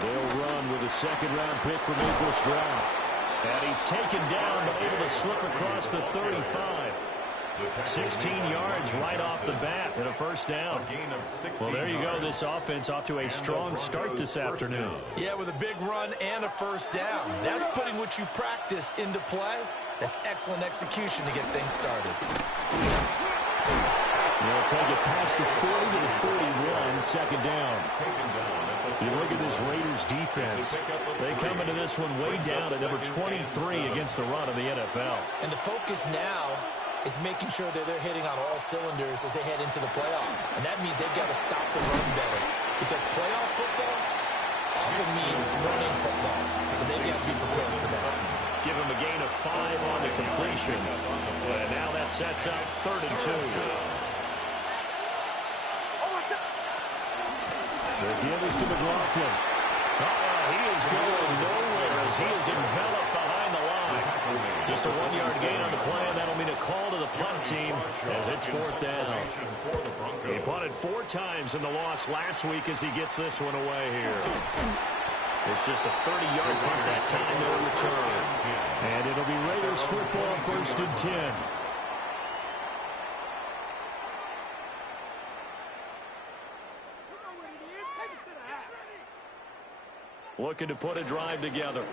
They'll run with a second-round pick from April's draft. And he's taken down, but able to slip across the 35. 16 yards right off the bat and a first down. Well, there you go. This offense off to a strong start this afternoon. Yeah, with a big run and a first down. That's putting what you practice into play. That's excellent execution to get things started. They'll take it past the 40 to the 41, second down. You look at this Raiders defense. They come into this one way down at number 23 against the run of the NFL. And the focus now is making sure that they're hitting on all cylinders as they head into the playoffs. And that means they've got to stop the run better. Because playoff football often means running football. So they've got to be prepared for that. Give him a gain of 5 on the completion. And now that sets up 3rd and 2. The give is to McLaughlin. He is going nowhere as he is enveloped behind the line. Just a 1-yard gain on the play, and that'll mean a call to the punt team as it's 4th down. He punted 4 times in the loss last week as he gets this one away here. It's just a 30-yard punt that time, no return. And it'll be Raiders football, 1st and 10. Looking to put a drive together.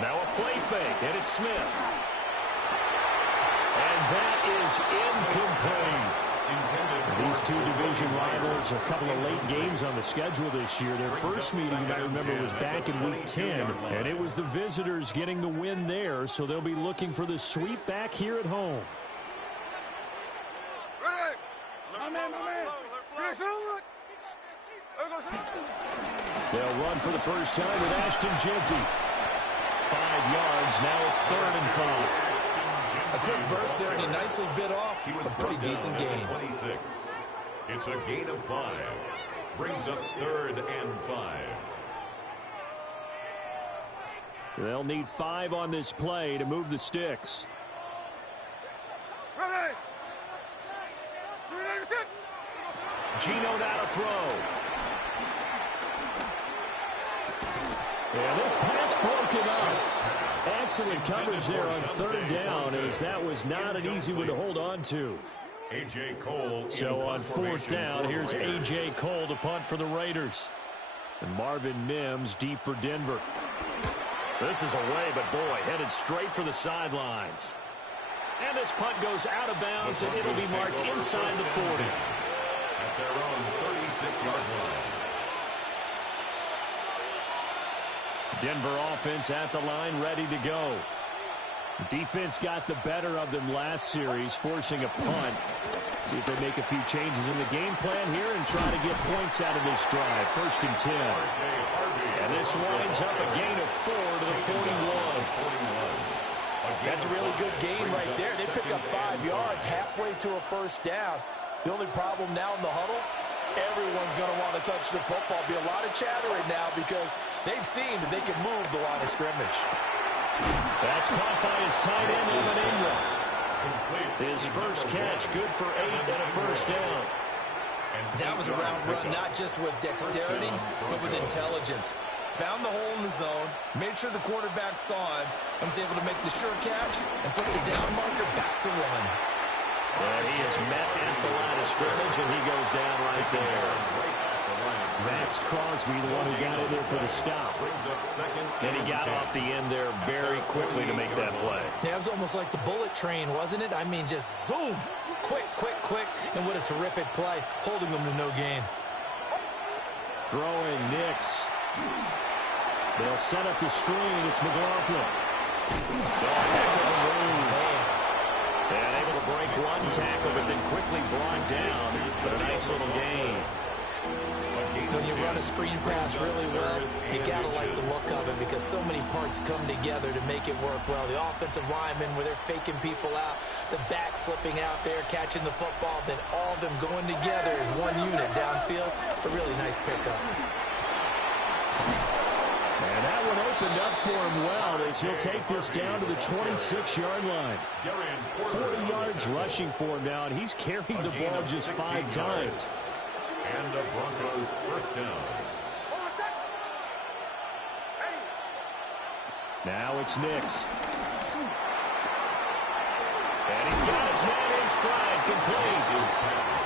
Now a play fake, and it's Smith. And that is incomplete. These two division rivals, a couple of late games on the schedule this year. Their first meeting, you might remember, was back in Week 10, and it was the visitors getting the win there, so they'll be looking for the sweep back here at home. They'll run for the first time with Ashton Jedzie. 5 yards, now it's 3rd and 5. A quick burst there, and he nicely bit off a pretty decent gain. 26. It's a gain of 5. Brings up 3rd and 5. They'll need 5 on this play to move the sticks. Gino now to throw. Yeah, this pass broken up. Excellent coverage there on 3rd down, as that was not an easy one to hold on to. A.J. Cole. So on 4th down, here's A.J. Cole to punt for the Raiders. And Marvin Mims deep for Denver. This is away, but boy, headed straight for the sidelines. And this punt goes out of bounds, and it'll be marked inside the 40. At their own 36-yard line. Denver offense at the line, ready to go. Defense got the better of them last series, forcing a punt. See if they make a few changes in the game plan here and try to get points out of this drive. 1st and 10. And this winds up a gain of 4 to the 41. That's a really good gain right there. They pick up 5 yards halfway to a first down. The only problem now in the huddle, everyone's going to want to touch the football. Be a lot of chattering now because they've seen that they can move the line of scrimmage. That's caught by his tight end, Evan Ingram. His first catch, good for 8 and a first down. That was a route run not just with dexterity, but with intelligence. Found the hole in the zone, made sure the quarterback saw him, and was able to make the sure catch and put the down marker back to 1. And he is met at the line of scrimmage, and he goes down right there. Max Crosby, the one who got in there for the stop. And he got off the end there very quickly to make that play. Yeah, it was almost like the bullet train, wasn't it? I mean, just zoom. Quick, quick, quick. And what a terrific play, holding them to no gain. Throwing Nix. They'll set up the screen. It's McLaughlin. And able to break one tackle, but then quickly brought down. But a nice little gain. When you run a screen pass really well, you got to like the look of it because so many parts come together to make it work well. The offensive linemen, where they're faking people out, the back slipping out there, catching the football, then all of them going together as one unit downfield. A really nice pickup. And that one opened up for him well as he'll take this down to the 26-yard line. 40 yards rushing for him now, and he's carried the ball just 5 times. And the Broncos first down. Now it's Nix. And he's got his man in stride, complete.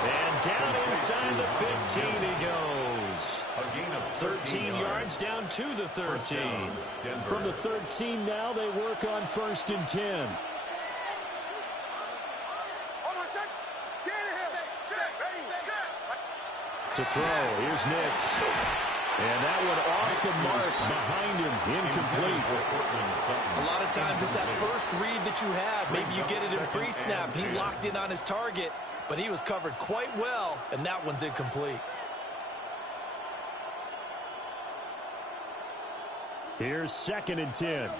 And down inside the 15 he goes. 13 yards down to the 13. From the 13 now, they work on 1st and 10. To throw, here's Nix. And that one off the mark behind him, incomplete. A lot of times it's that first read that you have. Maybe you get it in pre-snap. He locked in on his target, but he was covered quite well, and that one's incomplete. Here's 2nd and 10.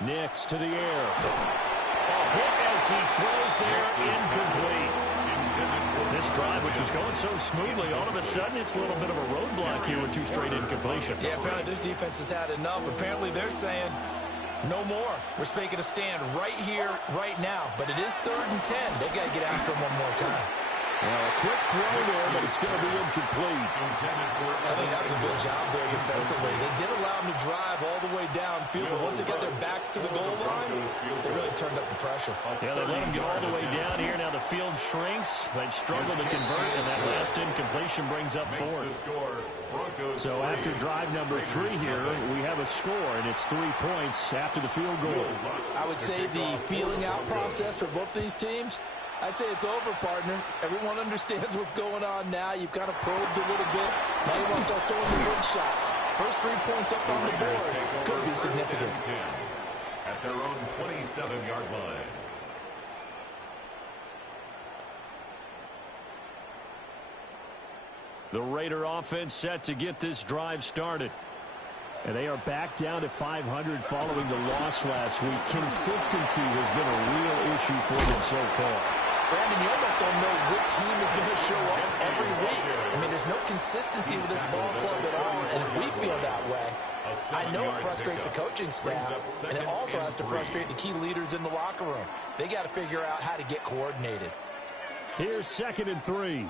Nix to the air. A hit as he throws there, incomplete. This drive, which was going so smoothly, all of a sudden it's a little bit of a roadblock here with 2 straight incompletions. Yeah, apparently this defense has had enough. Apparently they're saying no more. We're making a stand right here, right now. But it is 3rd and 10. They've got to get after him one more time. Well, a quick throw there, but it's going to be incomplete. I think that was a good job there defensively. They did allow them to drive all the way downfield, but once they got their backs to the goal line, they really turned up the pressure. Yeah, they let them get all the way down here. Now the field shrinks. They've struggled to convert, and that last incompletion brings up 4th. So after drive number 3 here, we have a score, and it's 3 points after the field goal. I would say the feeling out process for both these teams, I'd say it's over, partner. Everyone understands what's going on now. You've kind of probed a little bit. Now you want to start throwing the big shots. First 3 points up on the board could be significant. At their own 27-yard line. The Raider offense set to get this drive started. And they are back down to 500 following the loss last week. Consistency has been a real issue for them so far. Brandon, you almost don't know what team is going to show up every week. I mean, there's no consistency with this ball club at all, and if we feel that way, I know it frustrates the coaching staff, and it also has to frustrate the key leaders in the locker room. They got to figure out how to get coordinated. Here's 2nd and 3.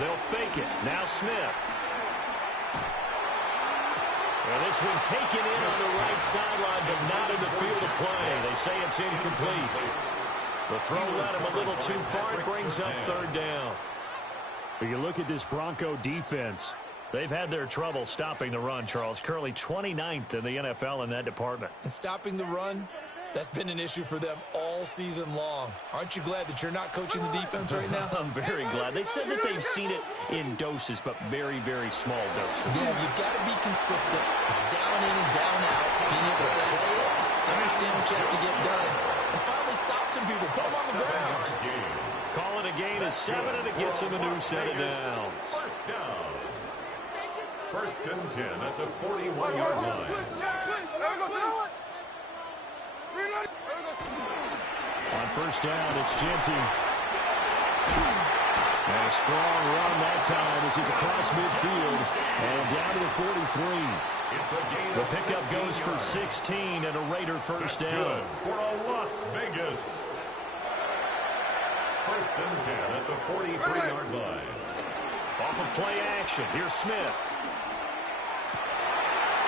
They'll fake it. Now Smith. Well, this one taken in on the right sideline, but not in the field of play. They say it's incomplete. The throw led him a little too far. It brings up 3rd down. When you look at this Bronco defense, they've had their trouble stopping the run, Charles. Currently 29th in the NFL in that department. And stopping the run, that's been an issue for them all season long. Aren't you glad that you're not coaching the defense right now? I'm very glad. They said that they've seen it in doses, but very, very small doses. Yeah, you've got to be consistent. It's down in and down out. Being able to play it, understand what you have to get done, and finally stop some people. Put them on the ground. Calling a gain of 7, and it gets him a new set of downs. First down. 1st and 10 at the 41-yard line. On 1st down, it's Genty. And a strong run that time as he's across midfield and down to the 43. The pickup goes for 16 and a Raider 1st down. For a Las Vegas. 1st and 10 at the 43-yard line. Off of play action. Here's Smith.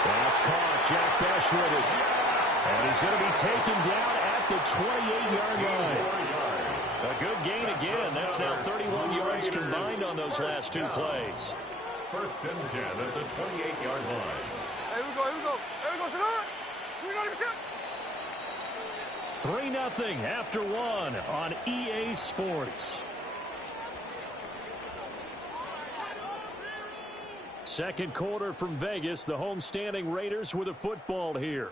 That's caught. Jack Besh with it. And he's going to be taken down at the 28-yard line. A good gain again. That's now 31 yards combined on those last 2 plays. 1st and 10 at the 28-yard line. Here we go, here we go. Here we go, Senor. 3-0 after 1 on EA Sports. Second quarter from Vegas. The homestanding Raiders with a football here,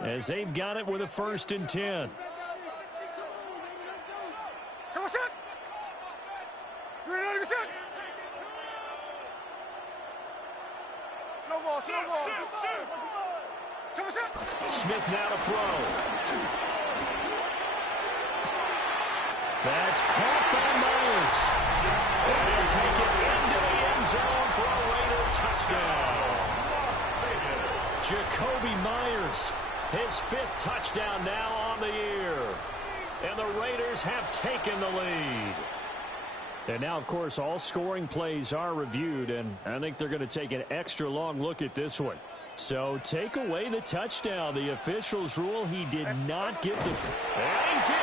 as they've got it with a 1st and 10. Smith now to throw. That's caught by Myers. And he'll take it into the end zone for a Raider touchdown. Jacoby Myers, his 5th touchdown now on the year. And the Raiders have taken the lead. And now, of course, all scoring plays are reviewed, and I think they're going to take an extra long look at this one. So take away the touchdown. The officials rule he did not get the... And he's in!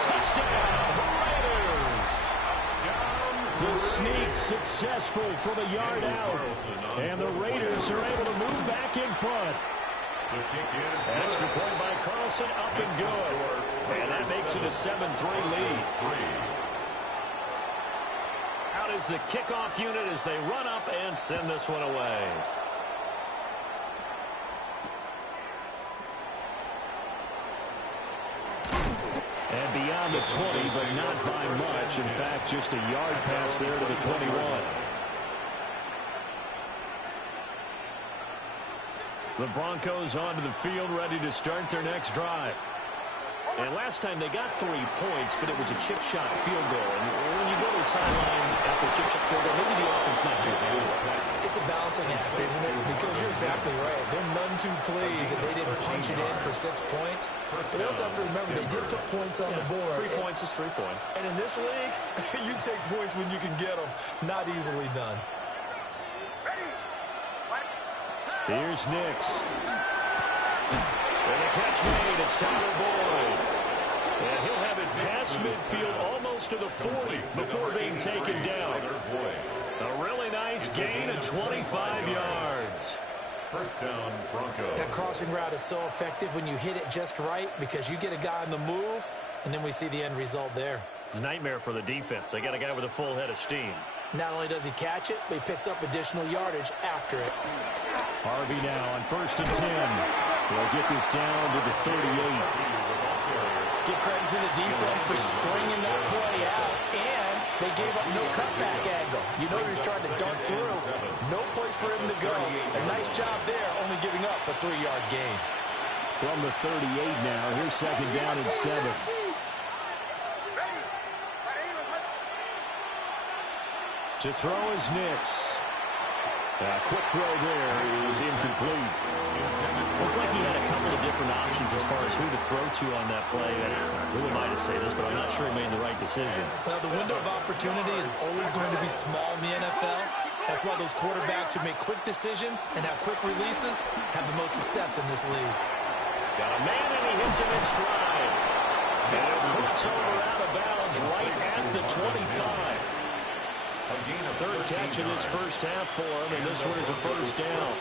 Touchdown, Raiders! The sneak successful from a yard out. And the Raiders are able to move back in front. Extra point by Carlson, up and good. And that makes it a 7-3 lead. Out is the kickoff unit as they run up and send this one away. And beyond the 20, but not by much. In fact, just a yard pass there to the 21. The Broncos onto the field, ready to start their next drive. And last time they got 3 points, but it was a chip shot field goal. And when you go to the sideline after a chip shot field goal, maybe the offense not too good. It's a balancing act, isn't it? Because you're exactly right. They're none too pleased that they didn't punch it in for 6 points. But you also have to remember they did put points on the board. 3 points is 3 points. And in this league, you take points when you can get them. Not easily done. Here's Nix. And the catch made. It's Tango Boyd. And he'll have it past midfield almost to the 40 before being taken down. A really nice gain of 25 yards. First down, Broncos. That crossing route is so effective when you hit it just right because you get a guy on the move, and then we see the end result there. It's a nightmare for the defense. They got a guy with a full head of steam. Not only does he catch it, but he picks up additional yardage after it. Harvey now on 1st and 10. They'll get this down to the 38. Give credit to the defense for stringing that play out, and they gave up no cutback angle. You know he's trying to dart through. No place for him to go. A nice job there, only giving up a 3-yard gain. From the 38 now, here's 2nd down and 7. To throw is Nix. Quick throw there is incomplete. Looked like he had a couple of different options as far as who to throw to on that play. Who am I to say this, but I'm not sure he made the right decision. Well, the window of opportunity is always going to be small in the NFL. That's why those quarterbacks who make quick decisions and have quick releases have the most success in this league. Got a man and he hits him in stride. And he'll cross over out of bounds right at the 25. Third catch in this first half for him, and this one is a first down.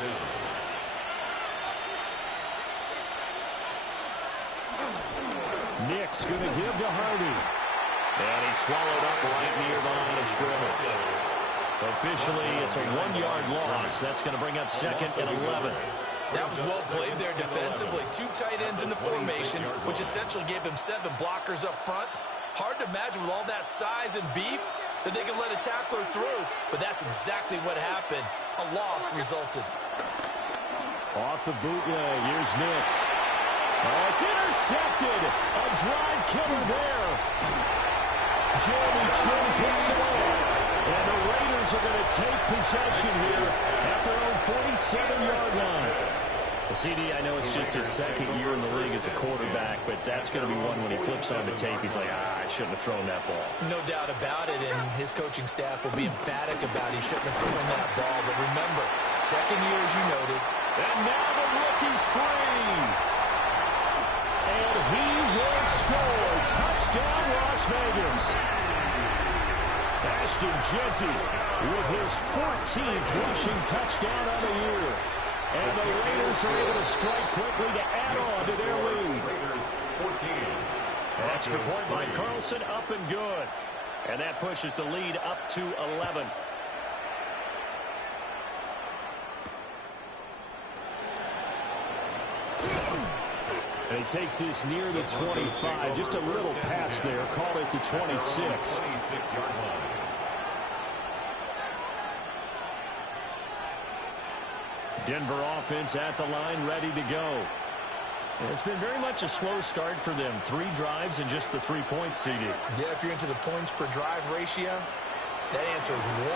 Nick's going to give to Harvey. And he's swallowed up right near the line of scrimmage. Officially, it's a 1-yard loss. That's going to bring up 2nd and 11. That was well played there defensively. 2 tight ends in the formation, which essentially gave them 7 blockers up front. Hard to imagine with all that size and beef that they could let a tackler through, but that's exactly what happened. A loss resulted. Off the bootleg, here's Nix. Oh, it's intercepted. A drive killer there. Jeremy Chin picks it up. And the Raiders are going to take possession here at their own 47-yard line. CD, I know it's just his 2nd year in the league as a quarterback, but that's going to be one when he flips on the tape. He's like, I shouldn't have thrown that ball. No doubt about it, and his coaching staff will be emphatic about he shouldn't have thrown that ball. But remember, 2nd year, as you noted. And now the rookie's free. And he will score. Touchdown, Las Vegas. Ashton Jeanty with his 14th rushing touchdown on the year. And the Raiders are able to strike quickly to add on to their lead. Extra point by Carlson, up and good. And that pushes the lead up to 11. And he takes this near the 25. Just a little pass there. Call it the 26. Denver offense at the line, ready to go. It's been very much a slow start for them. 3 drives and just the 3 points, CD. Yeah, if you're into the points per drive ratio, that answer is 1.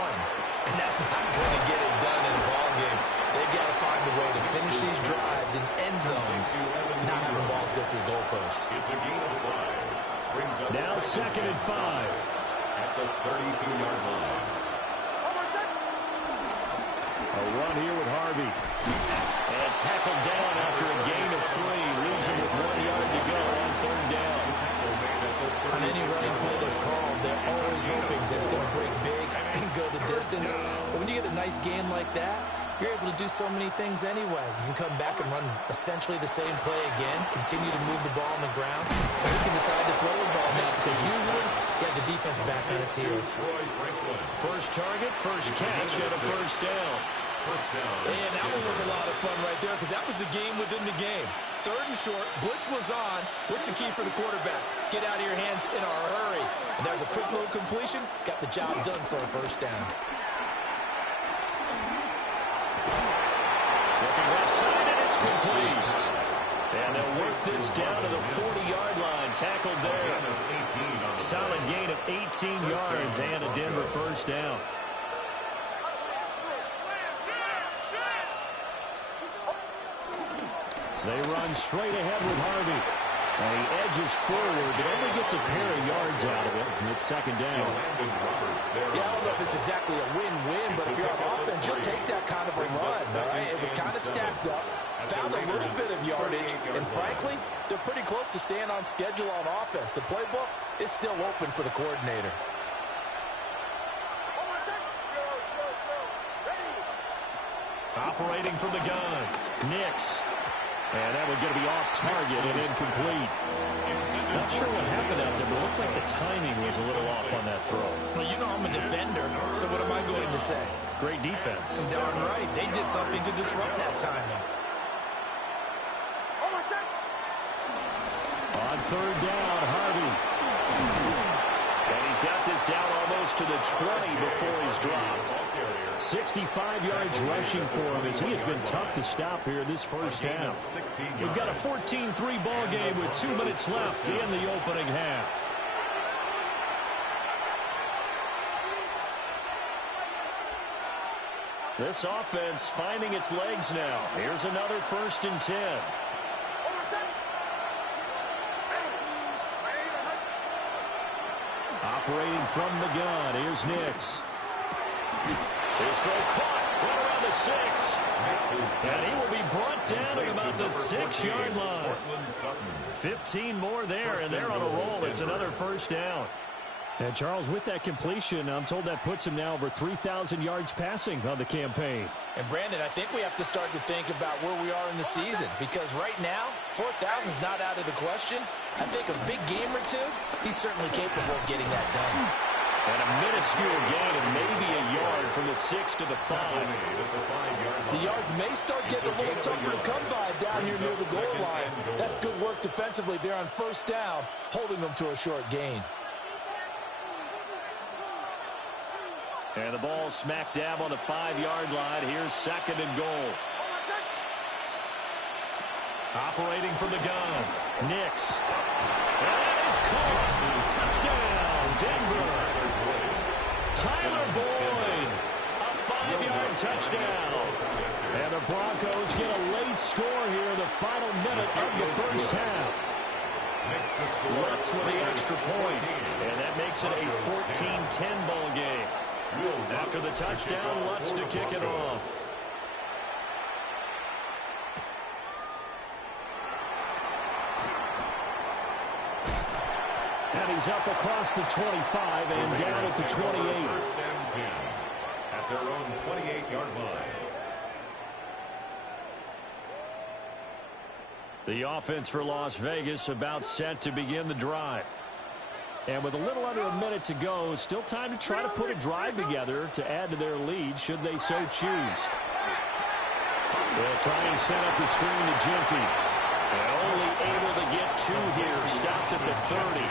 And that's not going to get it done in a ball game. They've got to find a way to finish these drives in end zones, not having balls go through goalposts. It's a gain of 5. Brings up Now 2nd and 5. At the 32-yard line. A run here with Harvey. And tackled down after a gain of 3. Leaves him with 1 yard to go on 3rd down. On any running play that's called, they're always hoping that it's going to break big and go the distance. But when you get a nice game like that, you're able to do so many things anyway. You can come back and run essentially the same play again, continue to move the ball on the ground, or you can decide to throw the ball now because usually you have the defense back on its heels. First target, first catch, and a first down. And that one was a lot of fun right there because that was the game within the game. 3rd and short, blitz was on. What's the key for the quarterback? Get out of your hands in a hurry. And there's a quick little completion. Got the job done for a first down. Looking left side, and it's complete. And they'll work this down to the 40-yard line. Tackled there. Solid gain of 18 yards and a Denver first down. They run straight ahead with Harvey. And he edges forward, but only gets a pair of yards out of it. And it's 2nd down. Yeah, I don't know if it's exactly a win-win, but if you're on offense, you'll take that kind of a run, all right? It was kind of stacked up, found a little bit of yardage, and frankly, they're pretty close to staying on schedule on offense. The playbook is still open for the coordinator. Operating from the gun, Nix. And that was going to be off target and incomplete. Not sure what happened out there, but it looked like the timing was a little off on that throw. Well, you know I'm a defender, so what am I going to say? Great defense. Darn right. They did something to disrupt that timing. On 3rd down, Harvey. And he's got this down almost to the 20 before he's dropped. 65 yards rushing for him as he has been tough to stop here this first half. We've got a 14-3 ball game with 2 minutes left in the opening half. This offense finding its legs now. Here's another 1st and 10. Operating from the gun, here's Nix. His throw caught right around the 6. And he will be brought down at about the 6-yard line. 15 more there, and they're on a roll. It's another first down. And Charles, with that completion, I'm told that puts him now over 3,000 yards passing on the campaign. And Brandon, I think we have to start to think about where we are in the season because right now, 4,000 is not out of the question. I think a big game or two, he's certainly capable of getting that done. And a minuscule gain of maybe a yard from the 6 to the 5. The yards may start getting a little tougher to come by down here near the goal line. That's good work defensively there on first down, holding them to a short gain. And the ball smack dab on the 5-yard line. Here's 2nd and goal. Operating from the gun, Nix. And that is caught. Touchdown, Denver. Tyler Boyd, a 5-yard touchdown. And the Broncos get a late score here in the final minute of the first half. Lutz with the extra point, and that makes it a 14-10 ball game. After the touchdown, Lutz to kick it off. And he's up across the 25 and down at the 28. First and 10 at their own 28-yard line. The offense for Las Vegas about set to begin the drive. And with a little under a minute to go, still time to try to put a drive together to add to their lead should they so choose. They'll try and set up the screen to Ginty. And only able to get 2 here, stopped at the 30.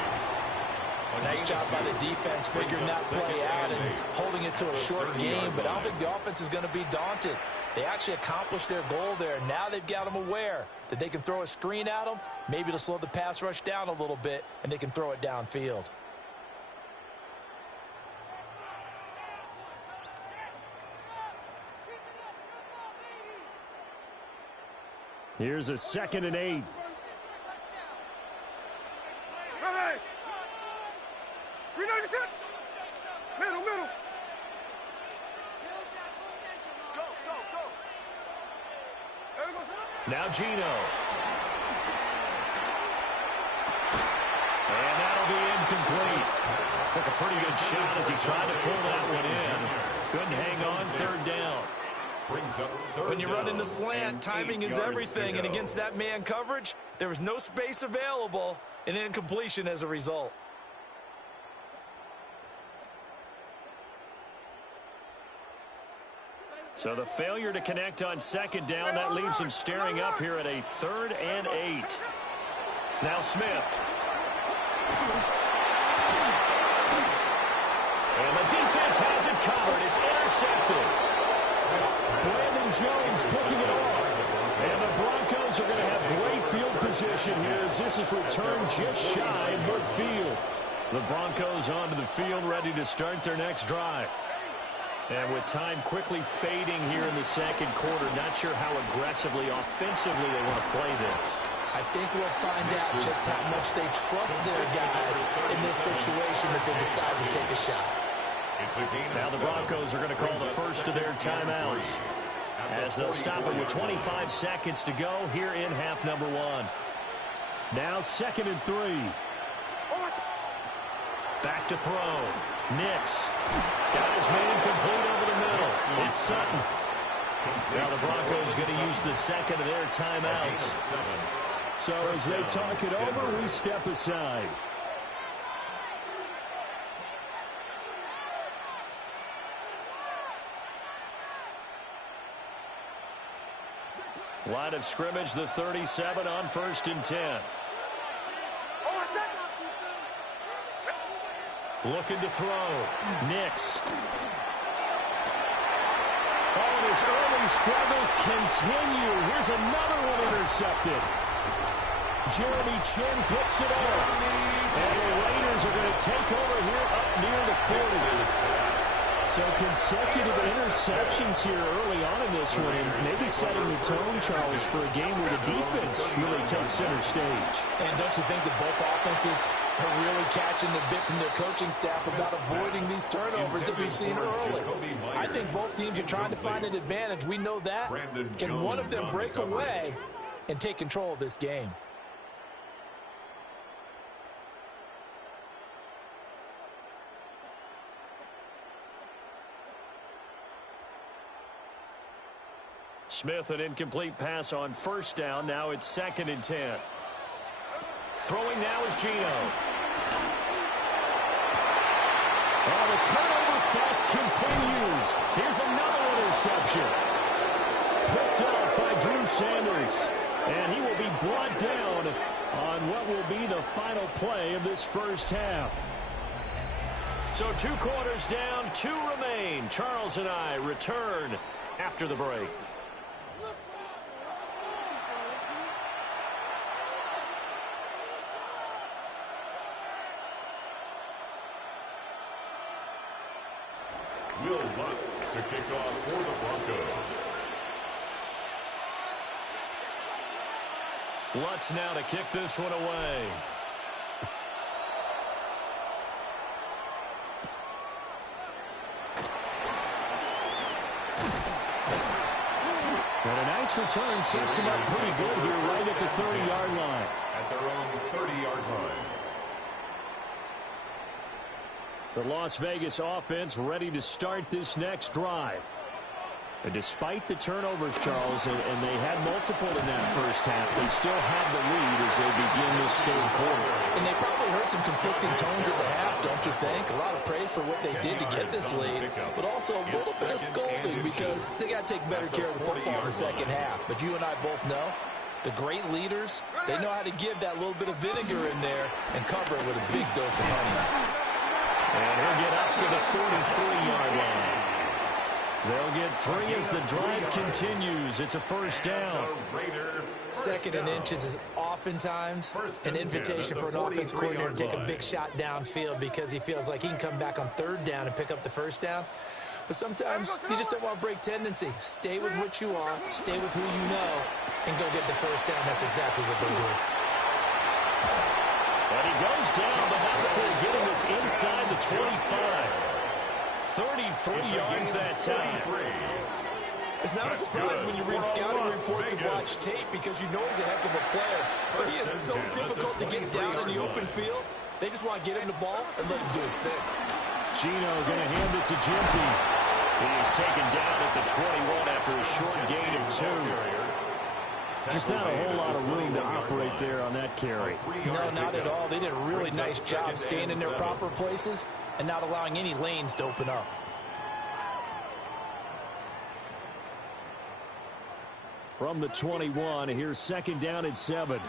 Nice job by the defense figuring that play out and holding it to a short game, but I don't think the offense is going to be daunted. They actually accomplished their goal there. Now they've got them aware that they can throw a screen at them, maybe to slow the pass rush down a little bit, and they can throw it downfield. Here's a 2nd and 8. Ready. Ready, set. Middle. Go. There we go, set. Now Gino. And that'll be incomplete. Took a pretty good shot as he tried to pull that one in. Couldn't hang on, 3rd down. When you run into slant, timing is everything, and against that man coverage, there was no space available, and incompletion as a result. So the failure to connect on 2nd down, that leaves him staring up here at a 3rd and 8. Now Smith. And the defense has it covered. It's intercepted. Brandon Jones picking it off. And the Broncos are going to have great field position here as this is returned just shy of midfield. The Broncos onto the field ready to start their next drive. And with time quickly fading here in the 2nd quarter, not sure how aggressively, offensively they want to play this. I think we'll find out just how much they trust their guys in this situation if they decide to take a shot. Now the Broncos are going to call the first of their timeouts as they'll stop it with 25 seconds to go here in half number 1. Now 2nd and 3. Back to throw. Nix. Got his man complete over the middle. It's Sutton. Now the Broncos going to use the 2nd of their timeouts. So as they talk it over, we step aside. Line of scrimmage, the 37 on 1st and 10. Looking to throw. Nix. Oh, and his early struggles continue. Here's another one intercepted. Jeremy Chin picks it up. And the Raiders are going to take over here up near the 40. So consecutive interceptions here early on in this one, and maybe setting the tone, Charles, for a game where the defense really takes center stage. And don't you think that both offenses are really catching the bit from their coaching staff about avoiding these turnovers that we've seen early? I think both teams are trying to find an advantage. We know that. Can one of them break away and take control of this game? Smith, an incomplete pass on 1st down. Now it's 2nd and 10. Throwing now is Gino. Oh, the turnover fest continues. Here's another interception. Picked up by Drew Sanders. And he will be brought down on what will be the final play of this first half. So 2 quarters down, 2 remain. Charles and I return after the break. Will Lutz to kick off for the Broncos. Lutz now to kick this one away. And a nice return sets him up pretty good here right at the 30-yard line. At their own 30-yard line. The Las Vegas offense ready to start this next drive. And despite the turnovers, Charles, and they had multiple in that first half, they still have the lead as they begin this 3rd quarter. And they probably heard some conflicting tones at the half, don't you think? A lot of praise for what they did to get this lead, but also a little bit of scolding because they got to take better care of the football in the 2nd half. But you and I both know the great leaders, they know how to give that little bit of vinegar in there and cover it with a big dose of honey. And he'll get up to the 43-yard line. They'll get 3 as the drive continues. It's a first down. 2nd and inches is oftentimes an invitation for an offense coordinator to take a big shot downfield because he feels like he can come back on 3rd down and pick up the first down. But sometimes you just don't want to break tendency. Stay with what you are, stay with who you know, and go get the first down. That's exactly what they did. And he goes down, but not before getting this inside the 25. 33 yards that time. It's not a surprise when you read scouting reports and watch tape because you know he's a heck of a player. But he is so difficult to get down in the open field. They just want to get him the ball and let him do his thing. Gino going to hand it to Ginty. He is taken down at the 21 after a short gain of 2. Just not a whole lot of room to operate there on that carry. No, not at all. They did a really nice job staying in their proper places and not allowing any lanes to open up. From the 21, here's 2nd down and 7.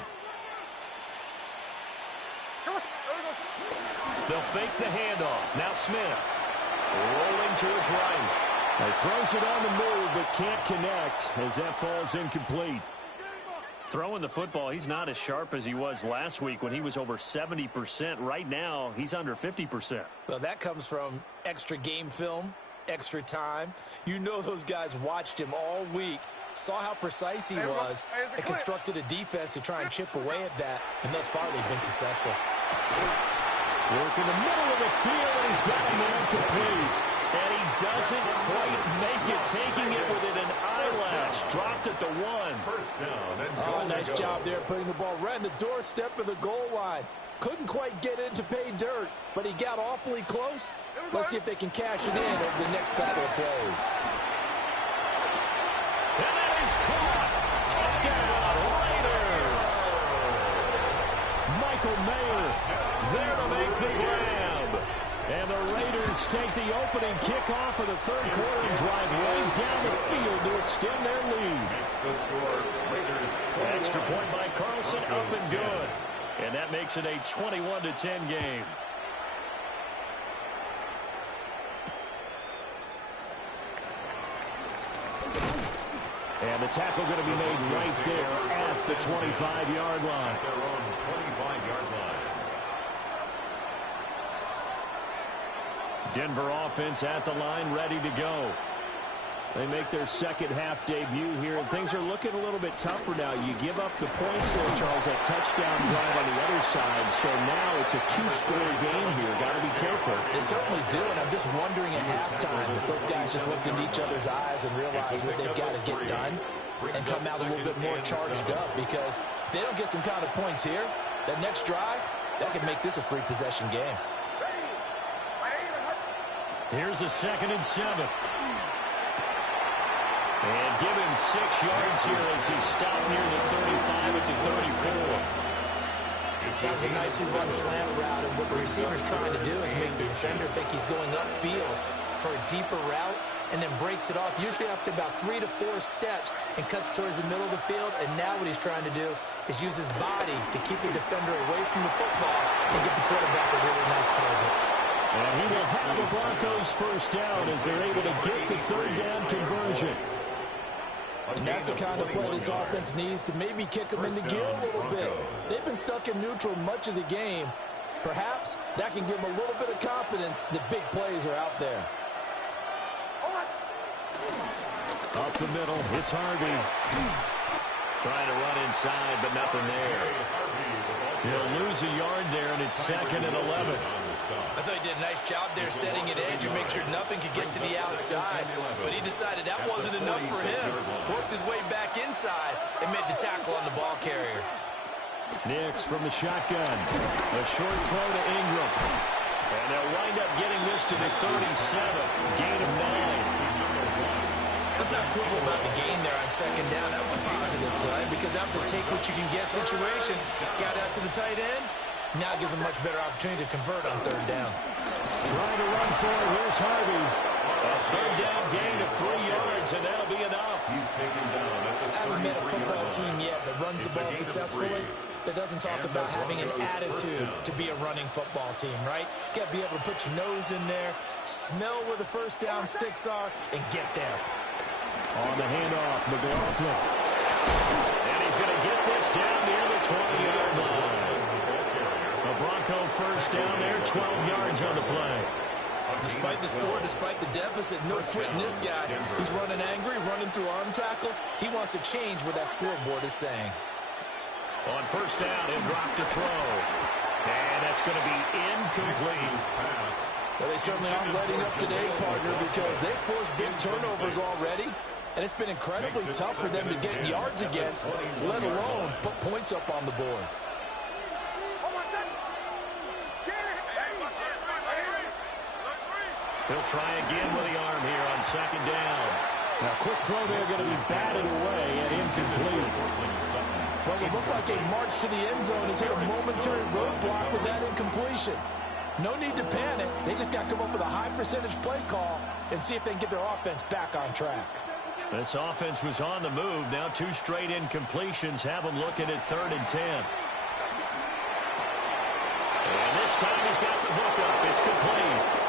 They'll fake the handoff. Now Smith rolling to his right. He throws it on the move but can't connect as that falls incomplete. Throwing the football, he's not as sharp as he was last week when he was over 70%. Right now, he's under 50%. Well, that comes from extra game film, extra time. You know those guys watched him all week, saw how precise he was, and constructed a defense to try and chip away at that, and thus far they've been successful. Work in the middle of the field, and he's got a man complete. And he doesn't quite make it, taking it within an eyelash. Dropped at the 1. First down and Oh, nice job there putting the ball right in the doorstep of the goal line. Couldn't quite get in to pay dirt, but he got awfully close. Let's see if they can cash it in over the next couple of plays. And that is caught. Touchdown, Raiders. Michael Mayer there to make the grab. And the Raiders take the opening kickoff of the 3rd quarter and drive right down the field to extend their lead. makes the score. Raiders. Extra point by Carlson, up and good. And that makes it a 21-10 game. And the tackle going to be made right there at the 25-yard line. At their own 25-yard line. Denver offense at the line, ready to go. They make their second half debut here, and things are looking a little bit tougher now. You give up the points there, Charles, that touchdown drive on the other side. So now it's a 2-score game here. Got to be careful. They certainly do, and I'm just wondering at halftime if those guys just looked into each other's eyes and realized what they've got to get done and come out a little bit more charged up, because if they don't get some kind of points here, that next drive, that could make this a free possession game. Here's a 2nd and 7. And give him 6 yards here as he's stopped near the 35 at the 34. That was a nicely run slant route, and what the receiver's trying to do is make the defender think he's going upfield for a deeper route, and then breaks it off, usually after about 3 to 4 steps, and cuts towards the middle of the field. And now what he's trying to do is use his body to keep the defender away from the football and get the quarterback a really nice target. And he will have the Broncos first down as they're able to get the 3rd down conversion. And that's the kind of play this offense needs to maybe kick them into gear a little bit. They've been stuck in neutral much of the game. Perhaps that can give them a little bit of confidence that big plays are out there. Up the middle, it's Harvey. Trying to run inside, but nothing there. He'll lose a yard there, and it's 2nd and 11. I thought he did a nice job there setting an edge and make sure nothing could get to the outside. But he decided that wasn't enough for him. Worked his way back inside and made the tackle on the ball carrier. Nix from the shotgun. A short throw to Ingram. And they'll wind up getting this to the 37. Gain of 9. Let's not quibble about the gain there on 2nd down. That was a positive play because that was a take-what-you-can-get situation. Got out to the tight end. Now it gives him much better opportunity to convert on 3rd down. Trying to run for it. Here's Harvey. A 3rd down gain of 3 yards, and that'll be enough. He's taken down at the I haven't met a football team yet that runs the ball successfully that doesn't talk about having an attitude to be a running football team, right? You got to be able to put your nose in there, smell where the first down sticks are, and get there. On the handoff, McLaughlin. And he's going to get this down near the 20-yard line. A Bronco first down there, 12 yards on the play. Despite the score, despite the deficit, no quitting this guy. He's running angry, running through arm tackles. He wants to change what that scoreboard is saying. On first down, he'll drop to throw. And that's going to be incomplete. Well, they certainly aren't letting up today, partner, because they've forced big turnovers already. And it's been incredibly tough for them to get yards against, let alone put points up on the board. He'll try again with the arm here on second down. Now, quick throw there going to be batted away and incomplete. Well, it looked like a march to the end zone has hit a momentary roadblock with that incompletion. No need to panic. They just got to come up with a high percentage play call and see if they can get their offense back on track. This offense was on the move. Now 2 straight incompletions have them looking at 3rd and 10. And this time he's got the hook up. It's complete.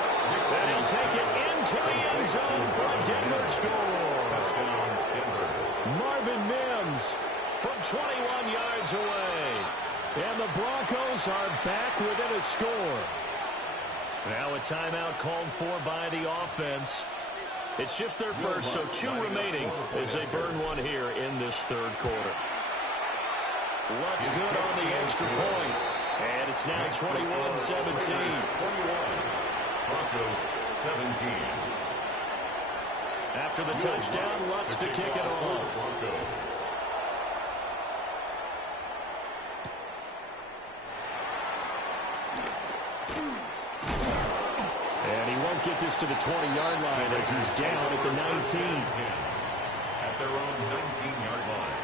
And he'll take it into the end zone for a Denver score. Touchdown, Denver. Marvin Mims from 21 yards away. And the Broncos are back within a score. Now a timeout called for by the offense. It's just their first, so 2 remaining as they burn one here in this 3rd quarter. What's good on the extra point? And it's now 21-17. Broncos 17. After the touchdown, Lutz to kick it off. And he won't get this to the 20-yard line as he's down at the 19. At their own 19-yard line.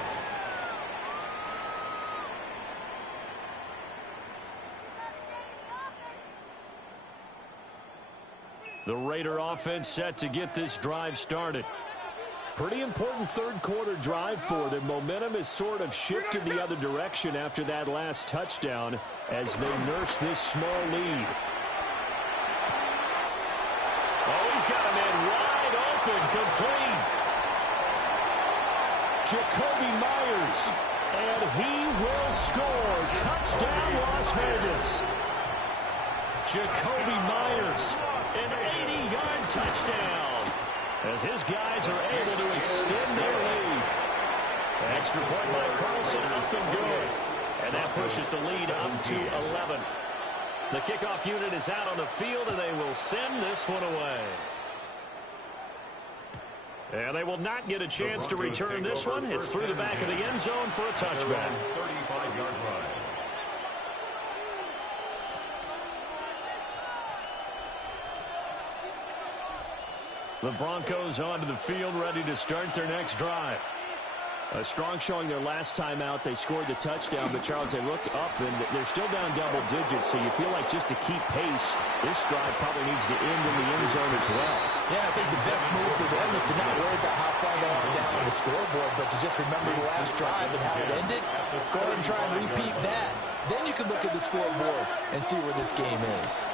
The Raider offense set to get this drive started. Pretty important 3rd quarter drive for them. Momentum has sort of shifted the other direction after that last touchdown as they nurse this small lead. Oh, he's got him in wide open, complete. Jacoby Myers, and he will score. Touchdown, Las Vegas. Jacoby Myers, an 80-yard touchdown, as his guys are able to extend their lead. Extra point by Carlson, up and good. And that pushes the lead up to 11. The kickoff unit is out on the field, and they will send this one away. And they will not get a chance to return this one. It's through the back of the end zone for a touchback. 35-yard run. The Broncos onto the field, ready to start their next drive. A strong showing their last time out. They scored the touchdown, but Charles, they looked up, and they're still down double digits, so you feel like just to keep pace, this drive probably needs to end in the end zone as well. Yeah, I think the best move for them is to not worry about how far they are down on the scoreboard, but to just remember the last drive and how it ended. Go ahead and try and repeat that. Then you can look at the scoreboard and see where this game is.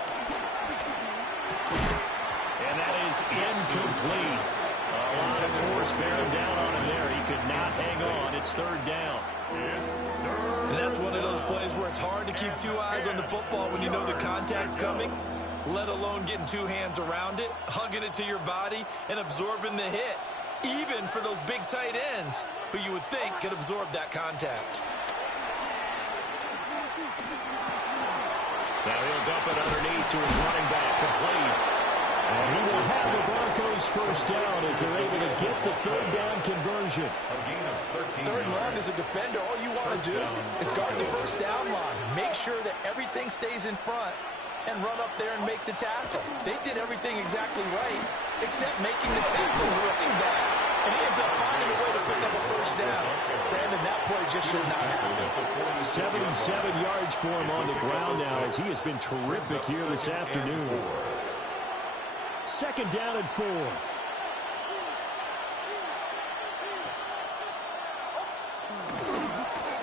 And that is incomplete. A lot of force bearing down on him there. He could not hang on. It's 3rd down. And that's one of those plays where it's hard to keep 2 eyes on the football when you know the contact's coming, let alone getting 2 hands around it, hugging it to your body, and absorbing the hit, even for those big tight ends who you would think could absorb that contact. Now he'll dump it underneath to his running back, complete. And he will have the Broncos first down as they're able to get the 3rd down conversion. A gain of 13 3rd and long yards. as a defender, all you want to do is guard the first down line. Make sure that everything stays in front and run up there and make the tackle. They did everything exactly right, except making the tackle running back. And he ends up finding a way to pick up a first down. Brandon, that play just should not happen. 77 yards for him on the ground now as he has been terrific here this afternoon. 2nd down and 4.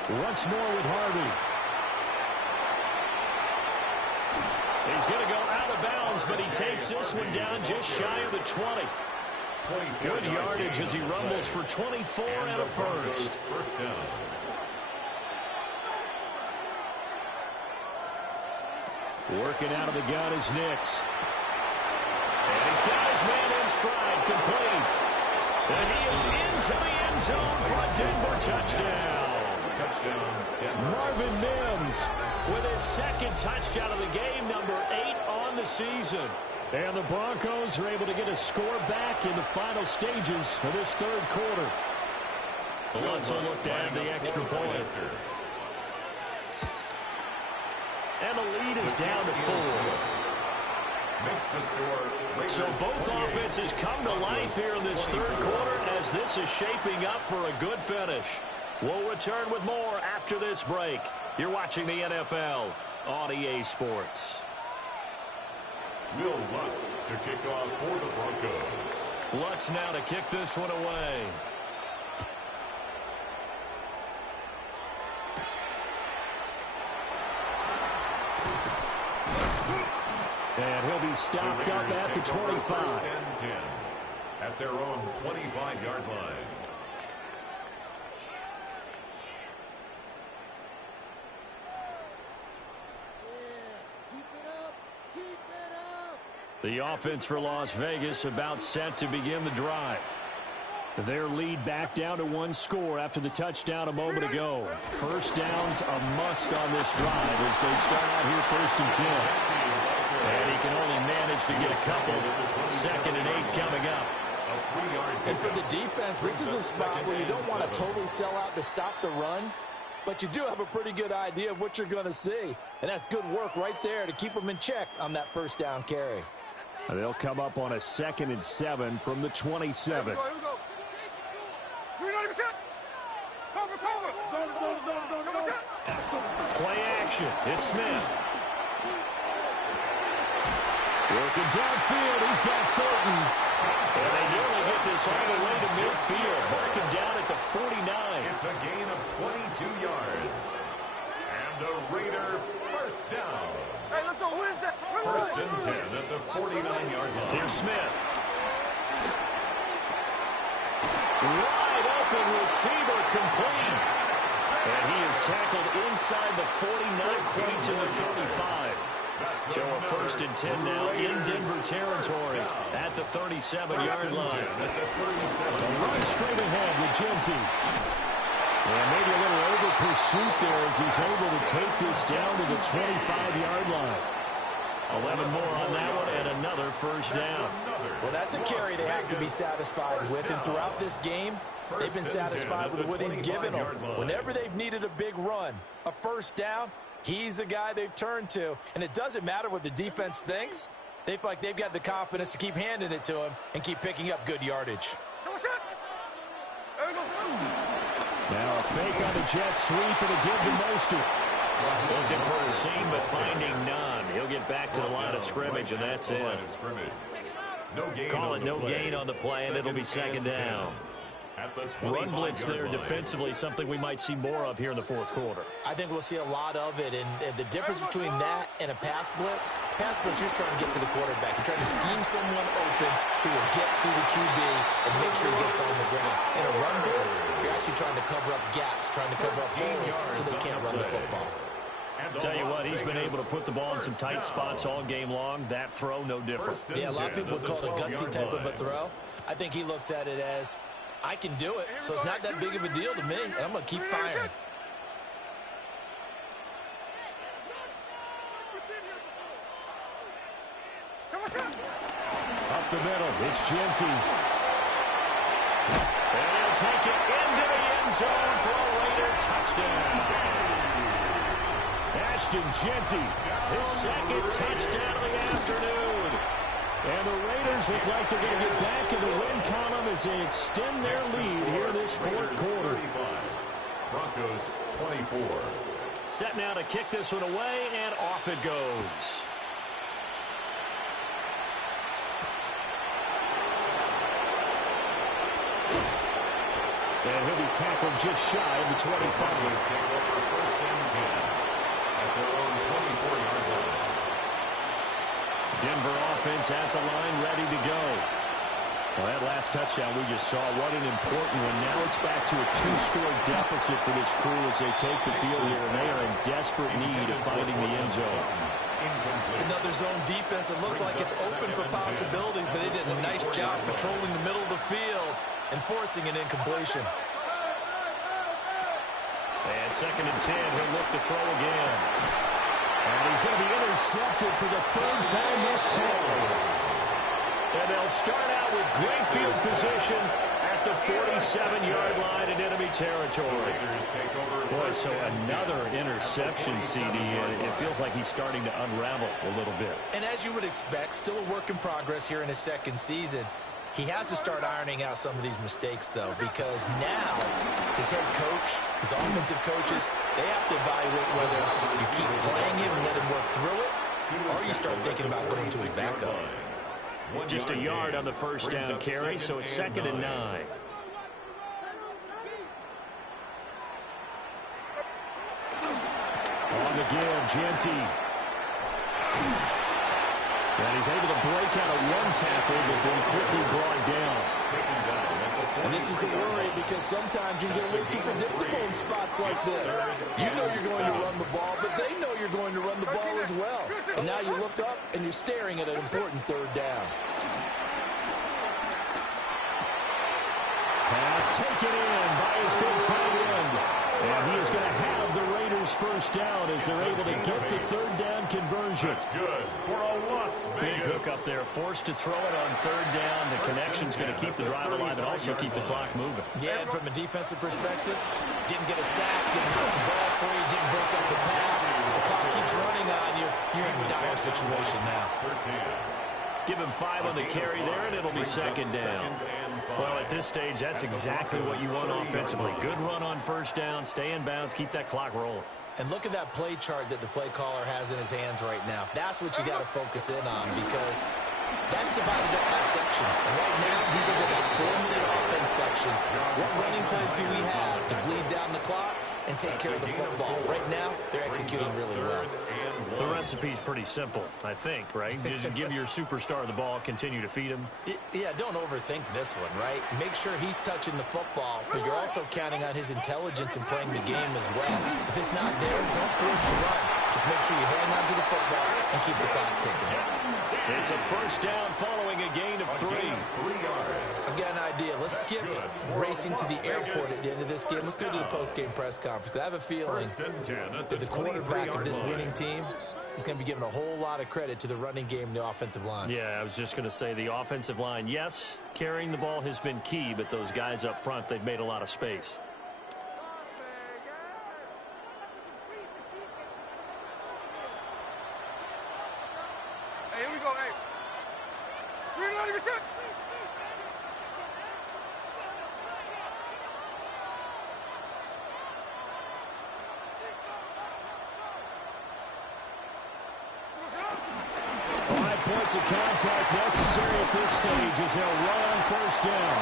Once more with Harvey. He's going to go out of bounds, but he takes this one down just shy of the 20. Good yardage as he rumbles for 24 and a first. First down. Working out of the gun is Nix. And he's got his man in stride, complete. And he is into the end zone for a Denver touchdown. Marvin Mims with his second touchdown of the game, number 8 on the season. And the Broncos are able to get a score back in the final stages of this third quarter. The Lutz will look to add the extra point. And the lead is down to 4. Makes the score. So both offenses come to life here in this third quarter as this is shaping up for a good finish. We'll return with more after this break. You're watching the NFL on EA Sports. Will Lutz to kick off for the Broncos. Lutz now to kick this one away. And he'll be stopped up at the 25. First and 10 at their own 25-yard line. The offense for Las Vegas about set to begin the drive. Their lead back down to 1 score after the touchdown a moment ago. First down's a must on this drive as they start out here first and 10. And he can only manage to get a couple. Second and 8 coming up. And for the defense, this is a spot where you don't want to totally sell out to stop the run, but you do have a pretty good idea of what you're going to see. And that's good work right there to keep them in check on that first down carry. They'll come up on a 2nd and 7 from the 27. Here we go. Play action. It's Smith. Working downfield. He's got Thornton. And they nearly get this all the way to midfield. Marking down at the 49. It's a gain of 22 yards. And a Raider first down. Hey, let's go. Who is that? First and 10 at the 49-yard line. Here's Smith. Wide open receiver complete. And he is tackled inside the 49, clean to the 35. So a first and 10 now in Denver territory at the 37-yard line. A run straight ahead with Genty. And maybe a little over pursuit there as he's able to take this down to the 25-yard line. 11 more on that one and another first down. Well, that's a carry they have to be satisfied with. And throughout this game, they've been satisfied with what he's given them. Whenever they've needed a big run, a first down, he's the guy they've turned to. And it doesn't matter what the defense thinks. They feel like they've got the confidence to keep handing it to him and keep picking up good yardage. Now a fake on the jet sweep and a give to Mostert. Looking for a seam, but finding none. He'll get back to the line of scrimmage, and that's it. Call it no gain on the play, and it'll be second down. Run blitz there defensively, something we might see more of here in the fourth quarter. I think we'll see a lot of it, and the difference between that and a pass blitz, you're just trying to get to the quarterback. You're trying to scheme someone open who will get to the QB and make sure he gets on the ground. In a run blitz, you're actually trying to cover up gaps, trying to cover up holes so they can't run the football. Tell you what, he's been able to put the ball in some tight spots all game long. That throw, no different. Yeah, a lot of people would call it a gutsy type of a throw. I think he looks at it as, I can do it, so it's not that big of a deal to me, and I'm going to keep firing. Up the middle, it's Genty. And he'll take it into the end zone for a Raider touchdown. Ashton Genty, his second touchdown of the afternoon. And the Raiders look like they're going to get back in the win column as they extend their lead here in this fourth quarter. Broncos 24. Set now to kick this one away, and off it goes. And he'll be tackled just shy of the 25. Take over first and 10 at their own 24-yard line. Denver offense at the line, ready to go. Well, that last touchdown we just saw, what an important one. Now it's back to a 2-score deficit for this crew as they take the field here, and they are in desperate need of finding the end zone. It's another zone defense. It looks like it's open for possibilities, but they did a nice job patrolling the middle of the field and forcing an incompletion. And 2nd and 10, he'll look to throw again. And he's going to be intercepted for the 3rd time this fall. And they'll start out with great field position at the 47-yard line in enemy territory. Boy, so another interception, CD. It feels like he's starting to unravel a little bit. And as you would expect, still a work in progress here in his 2nd season. He has to start ironing out some of these mistakes, though, because now his head coach, his offensive coaches, they have to evaluate whether you keep playing him and let him work through it, or you start thinking about going to his backup. Just a yard on the first down carry, so it's 2nd and 9. On the give, Genty. And he's able to break out of one tackle, but then quickly brought down. And this is the worry, because sometimes you get a little too predictable in spots like this. You know you're going to run the ball, but they know you're going to run the ball as well. And now you look up, and you're staring at an important 3rd down. Pass taken in by his big tight end. And he is going to have the Raiders first down as they're able to get the 3rd down conversion. That's good for a Las Vegas. Big hook up there, forced to throw it on 3rd down. The connection's going to keep the drive alive and also keep the clock moving. Yeah, and from a defensive perspective, didn't get a sack, didn't put the ball free, didn't break up the pass. The clock keeps running on you. You're in a dire situation now. Give him 5 on the carry there, and it'll be 2nd down. Well, at this stage, that's exactly what you want offensively. Good run on first down, stay in bounds, keep that clock rolling. And look at that play chart that the play caller has in his hands right now. That's what you got to focus in on, because that's divided up by sections. And right now, he's in that 4-minute offense section. What running plays do we have to bleed down the clock and take care of the football? Right now, they're executing really well. The recipe's pretty simple, I think, right? Just give your superstar the ball, continue to feed him. Yeah, don't overthink this one, right? Make sure he's touching the football, but you're also counting on his intelligence in playing the game as well. If it's not there, don't force the run. Just make sure you hang on to the football and keep the clock ticking. It's a first down following a gain of 3. I've got an idea. Let's skip racing to the airport at the end of this game. Let's go to the post-game press conference. I have a feeling that the quarterback of this winning team is going to be given a whole lot of credit to the running game and the offensive line. Yeah, I was just going to say the offensive line, yes, carrying the ball has been key, but those guys up front, they've made a lot of space. Hey, here we go, hey. Reloading your shot. Points of contact necessary at this stage as they'll run on first down.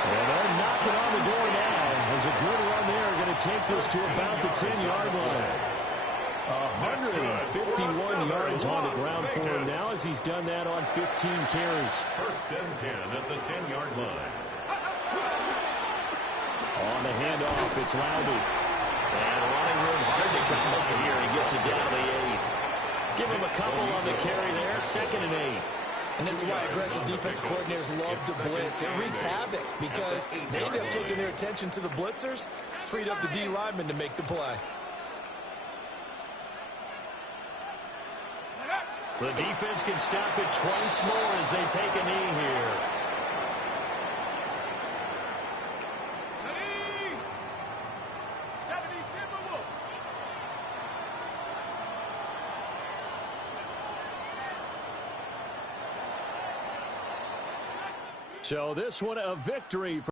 And they're knocking on the door now. As a good run there, going to take this to about the 10-yard line. 151 yards on the ground for him now as he's done that on 15 carries. First and 10 at the 10-yard line. On the handoff, it's Loudy. And running room hard to come by here. He gets it down to the 8. Give him a couple on the carry there, 2nd and 8. And this is why aggressive defense coordinators love to blitz. It wreaks havoc because they end up taking their attention to the blitzers, freed up the D lineman to make the play. The defense can stop it twice more as they take a knee here. So this one a victory for